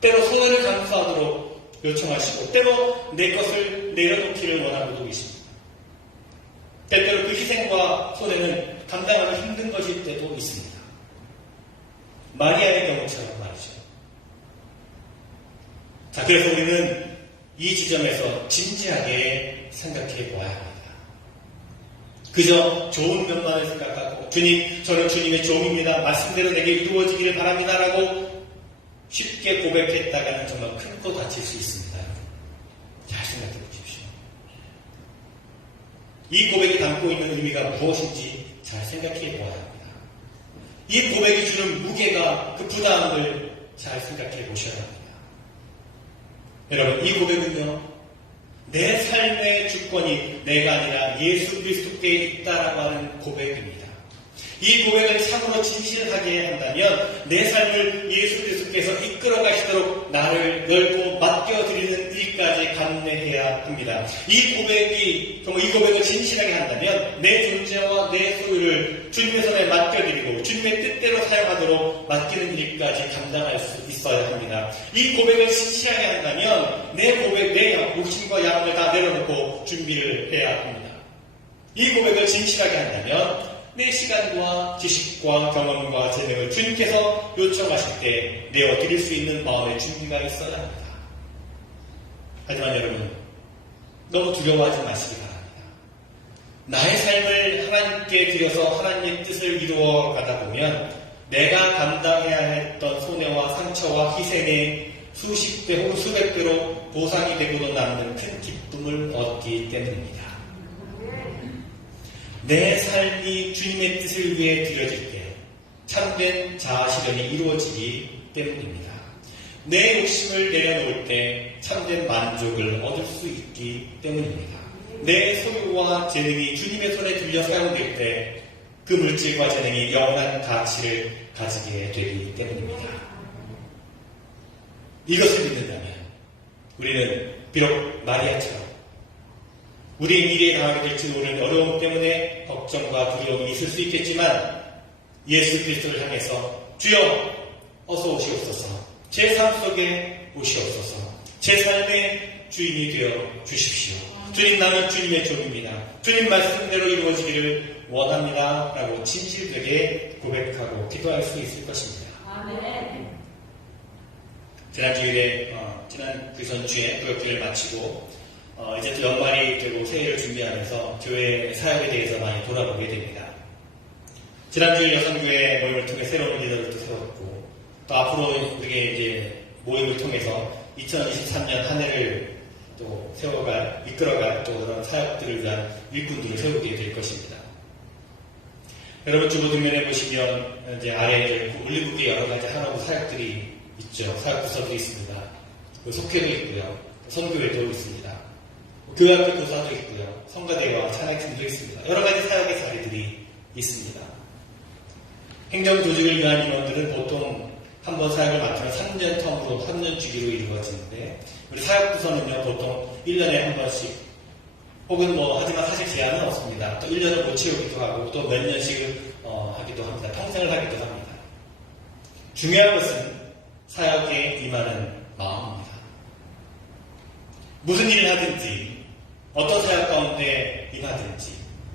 때로 손해를 감수하도록 요청하시고 때로 내 것을 내려놓기를 원하고도 계십니다. 때때로 그 희생과 손해는 감당하기 힘든 것일 때도 있습니다. 마리아의 경우처럼 말이죠. 자, 그래서 우리는 이 지점에서 진지하게 생각해 보아야 합니다. 그저 좋은 면만을 생각하고 주님, 저는 주님의 종입니다. 말씀대로 내게 이루어지기를 바랍니다. 라고 쉽게 고백했다가는 정말 큰 코 다칠 수 있습니다. 잘 생각해 보십시오. 이 고백이 담고 있는 의미가 무엇인지 잘 생각해 보아야 합니다. 이 고백이 주는 무게가, 그 부담을 잘 생각해 보셔야 합니다. 여러분, 이 고백은요, 내 삶의 주권이 내가 아니라 예수 그리스도께 있다라고 하는 고백입니다. 이 고백을 참으로 진실하게 한다면 내 삶을 예수 그리스도께서 이끌어 가시도록 나를 열고 맡겨드리는 일까지 감내해야 합니다. 이 고백을 진실하게 한다면 내 존재와 내 소유를 주님의 손에 맡겨드리고 주님의 뜻대로 사용하도록 맡기는 일까지 감당할 수 있어야 합니다. 이 고백을 진실하게 한다면 내 욕심과 야망을 다 내려놓고 준비를 해야 합니다. 이 고백을 진실하게 한다면 내 시간과 지식과 경험과 재능을 주님께서 요청하실 때 내어드릴 수 있는 마음의 준비가 있어야 합니다. 하지만 여러분, 너무 두려워하지 마시기 바랍니다. 나의 삶을 하나님께 드려서 하나님의 뜻을 이루어 가다 보면 내가 감당해야 했던 손해와 상처와 희생의 수십 배 혹은 수백 배로 보상이 되고도 남는 큰 기쁨을 얻기 때문입니다. 내 삶이 주님의 뜻을 위해 드려질 때 참된 자아실현이 이루어지기 때문입니다. 내 욕심을 내려놓을 때 참된 만족을 얻을 수 있기 때문입니다. 내 소유와 재능이 주님의 손에 들려 사용될 때 그 물질과 재능이 영원한 가치를 가지게 되기 때문입니다. 이것을 믿는다면 우리는 비록 마리아처럼 우리의 미래에 당하게 될지 모르는 어려움 때문에 걱정과 두려움이 있을 수 있겠지만 예수 그리스도를 향해서 주여 어서 오시옵소서, 제 삶 속에 오시옵소서, 제 삶의 주인이 되어 주십시오. 주님, 나는 주님의 종입니다. 주님 말씀대로 이루어지기를 원합니다 라고 진실되게 고백하고 기도할 수 있을 것입니다. 아멘. 지난 주일에 지난 그 전주에 교육기를 마치고 이제 또 연말이 되고 새해를 준비하면서 교회 사역에 대해서 많이 돌아보게 됩니다. 지난주 여성교회 모임을 통해 새로운 리더를 또 세웠고, 또 앞으로 우리의 이제 모임을 통해서 2023년 한 해를 또 이끌어갈 또 그런 사역들을 위한 일꾼들을 세우게 될 것입니다. 여러분 주보 뒷면에 보시면 이제 아래에 올리브기에 여러 가지 하나부 사역들이 있죠. 사역 부서도 있습니다. 속회도 있고요. 선교회도 있습니다. 교회학교 교사도 있고요. 성가대와 찬양팀도 있습니다. 여러 가지 사역의 자리들이 있습니다. 행정조직을 위한 인원들은 보통 한 번 사역을 맡으면 3년 텀으로 3년 주기로 이루어지는데 우리 사역부서는요 보통 1년에 한 번씩 혹은 하지만 사실 제한은 없습니다. 또 1년을 못 채우기도 하고 또 몇 년씩 하기도 합니다. 평생을 하기도 합니다. 중요한 것은 사역에 임하는 마음입니다. 무슨 일을 하든지 어떤 사역 가운데 임하든지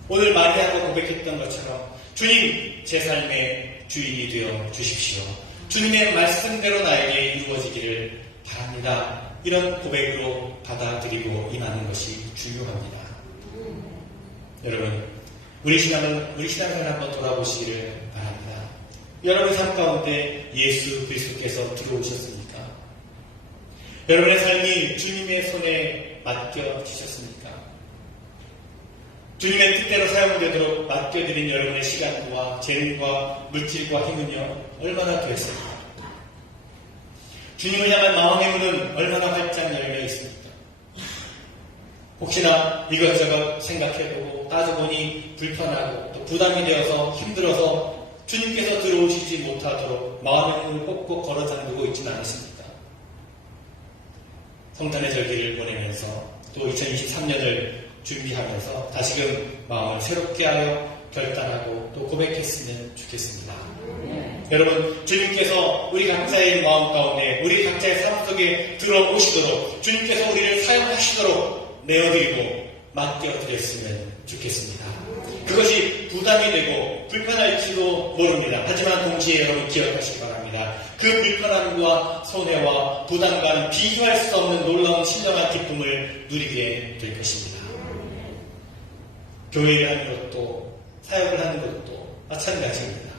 오늘 마리아가 고백했던 것처럼 주님, 제 삶의 주인이 되어 주십시오. 주님의 말씀대로 나에게 이루어지기를 바랍니다. 이런 고백으로 받아들이고 임하는 것이 중요합니다. 여러분, 우리 신앙을 한번 돌아보시기를 바랍니다. 여러분의 삶 가운데 예수 그리스도께서 들어오셨습니까? 여러분의 삶이 주님의 손에 맡겨지셨습니까? 주님의 뜻대로 사용되도록 맡겨드린 여러분의 시간과 재능과 물질과 힘은요 얼마나 됐습니까? 주님을 향한 마음의 문은 얼마나 활짝 열려 있습니까? 혹시나 이것저것 생각해보고 따져보니 불편하고 또 부담이 되어서 힘들어서 주님께서 들어오시지 못하도록 마음의 문을 꼭꼭 걸어 잠그고 있지는 않으십니까? 성탄의 절기를 보내면서 또 2023년을 준비하면서 다시금 마음을 새롭게 하여 결단하고 또 고백했으면 좋겠습니다. 여러분, 주님께서 우리 각자의 마음 가운데 우리 각자의 삶 속에 들어오시도록 주님께서 우리를 사용하시도록 내어드리고 맡겨드렸으면 좋겠습니다. 그것이 부담이 되고 불편할지도 모릅니다. 하지만 동시에 여러분 기억하시기 바랍니다. 그 불편함과 손해와 부담과는 비교할 수 없는 놀라운 신령한 기쁨을 누리게 될 것입니다. 교회를 하는 것도 사역을 하는 것도 마찬가지입니다.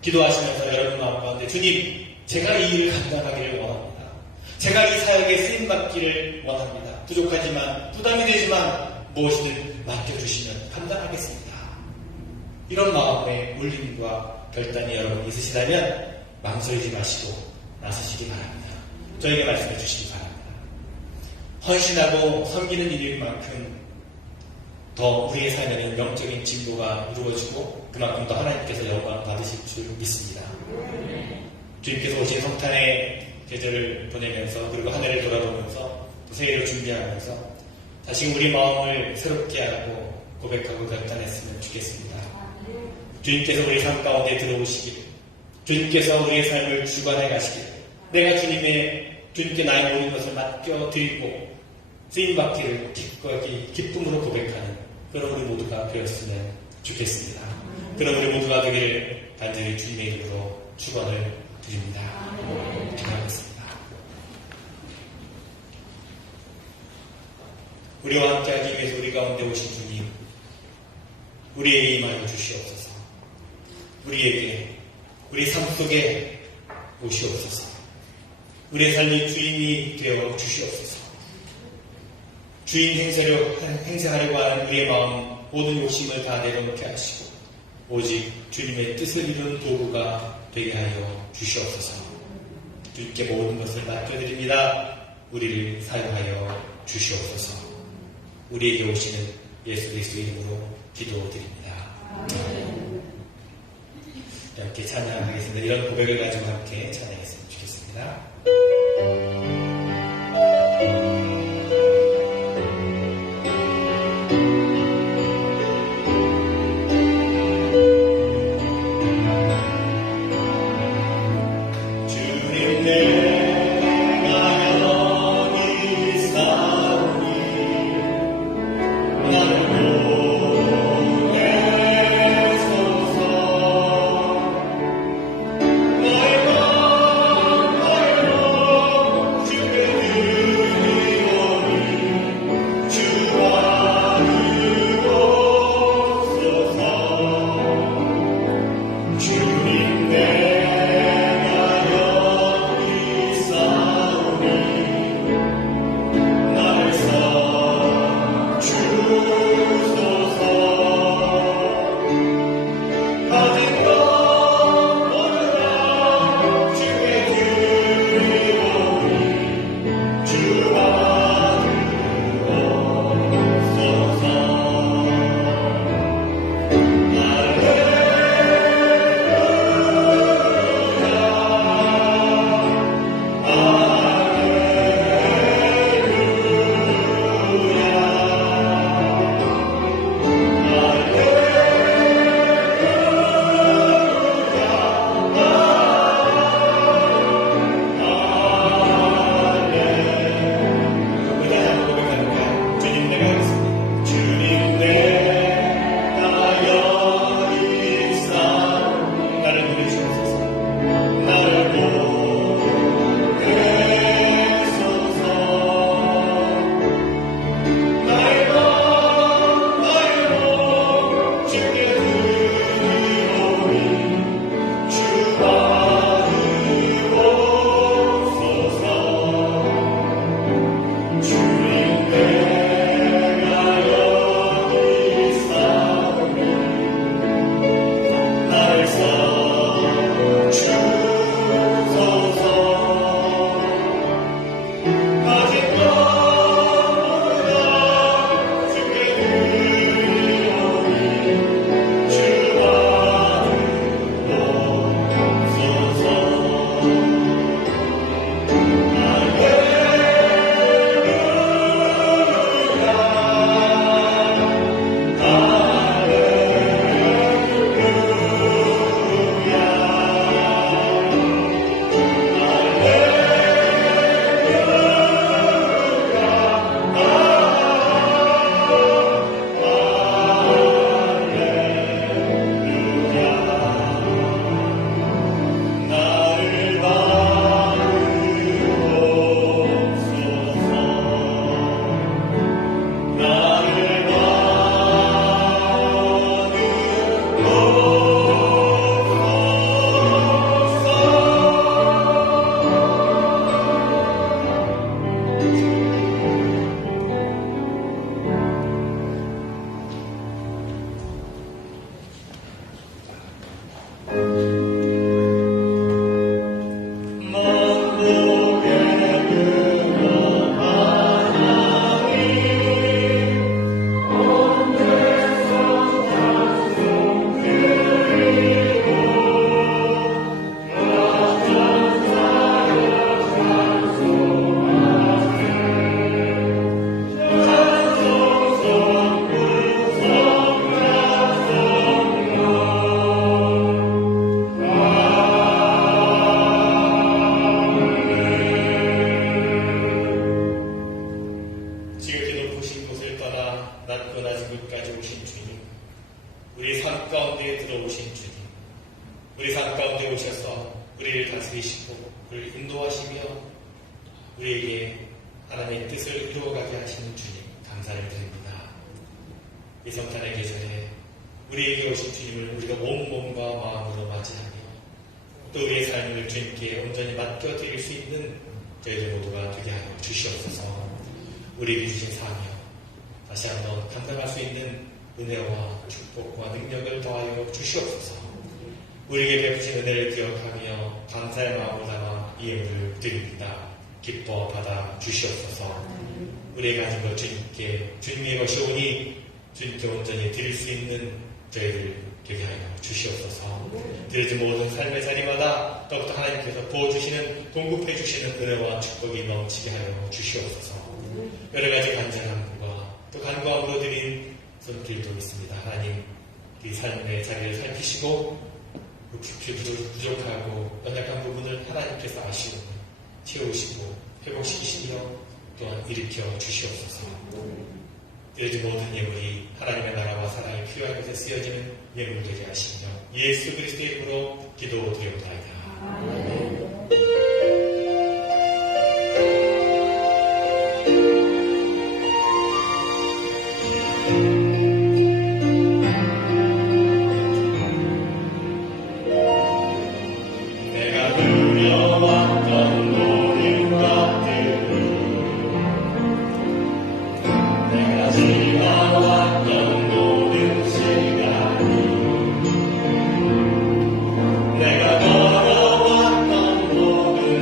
기도하시면서 여러분 마음 가운데 주님, 제가 이 일을 감당하기를 원합니다. 제가 이 사역에 쓰임받기를 원합니다. 부족하지만 부담이 되지만 무엇이든 맡겨주시면 감당하겠습니다. 이런 마음의 울림과 결단이 여러분 있으시다면 망설이지 마시고 나서시기 바랍니다. 저에게 말씀해 주시기 바랍니다. 헌신하고 섬기는 일일 만큼 더 우리의 삶에는 영적인 진보가 이루어지고 그만큼 더 하나님께서 영광을 받으실 줄 믿습니다. 주님께서 오신 성탄의 계절을 보내면서 그리고 한 해를 돌아보면서 또 새해를 준비하면서 다시 우리 마음을 새롭게 하고 고백하고 결단했으면 좋겠습니다. 주님께서 우리 삶 가운데 들어오시기를, 주님께서 우리의 삶을 주관해 가시기를, 내가 주님께 나의 모든 것을 맡겨드리고 쓰임받기를 기쁨으로 고백하는 그런 우리 모두가 되었으면 좋겠습니다. 그런 우리 모두가 되기를 간절히 주님의 이름으로 축원을 드립니다. 기도하겠습니다. 우리와 함께하기 위해서 우리 가운데 오신 주님, 우리에게 임하여 주시옵소서. 우리에게, 우리 삶 속에 오시옵소서. 우리의 삶이 주인이 되어 주시옵소서. 주인 행세하려고 하는 우리의 마음, 모든 욕심을 다 내려놓게 하시고 오직 주님의 뜻을 이루는 도구가 되게 하여 주시옵소서. 주님께 모든 것을 맡겨드립니다. 우리를 사용하여 주시옵소서. 우리에게 오시는 예수 그리스도의 이름으로 기도드립니다. 함께 찬양하겠습니다. 이런 고백을 가지고 함께 찬양했으면 좋겠습니다. 널 계신 곳을 떠나 낮고 낮은 곳까지 오신 주님, 우리 삶 가운데 들어오신 주님, 우리 삶 가운데 오셔서 우리를 다스리시고 우리를 인도하시며 우리에게 하나님의 뜻을 이루어가게 하시는 주님, 감사를 드립니다. 이 성탄의 계절에 우리에게 오신 주님을 우리가 온몸과 마음으로 맞이하며 또 우리의 삶을 주님께 온전히 맡겨드릴 수 있는 저희들 모두가 되게 하여 주시옵소서. 우리에게 주신 사명 다시 한번 감당할 수 있는 은혜와 축복과 능력을 더하여 주시옵소서. 우리에게 베푸신 은혜를 기억하며 감사의 마음을 담아 이 예물을 드립니다. 기뻐 받아 주시옵소서. 우리가 가진 것 주님께 주님의 것이 오니 주님께 온전히 드릴 수 있는 저희들 되게 하여 주시옵소서. 드려진 모든 삶의 자리마다 더욱더 하나님께서 부어주시는 공급해 주시는 은혜와 축복이 넘치게 하여 주시옵소서. 여러 가지 간절함과 또 간구함으로 드린 손길도 있습니다. 하나님, 이 삶의 자리를 살피시고 부족하고 연약한 부분을 하나님께서 아시고 채우시고 회복시키시며 또한 일으켜 주시옵소서. 드려진 모든 예물이 하나님의 나라와 사랑이 필요한 것에 쓰여지는 예물 되게 하시며 예수 그리스도의 이름으로 기도드리옵나이다. 아멘. 내가 걸어왔던 모든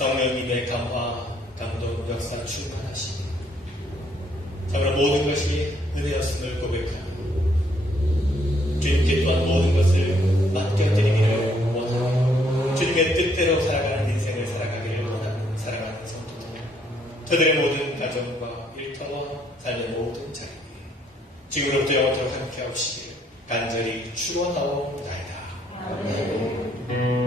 성령님의 감화, 감동, 역사 충만하시니 참으로 모든 것이 은혜였음을 고백하고 주님께 또한 모든 것을 맡겨드리기를 원하며 주님의 뜻대로 살아가는 인생을 살아가기를 원하는 사랑하는 성도들, 저들의 모든 가정과 일터와 삶의 모든 자리 지금으로부터 영원토록 함께 하시기를 간절히 축원하옵나이다. 아멘.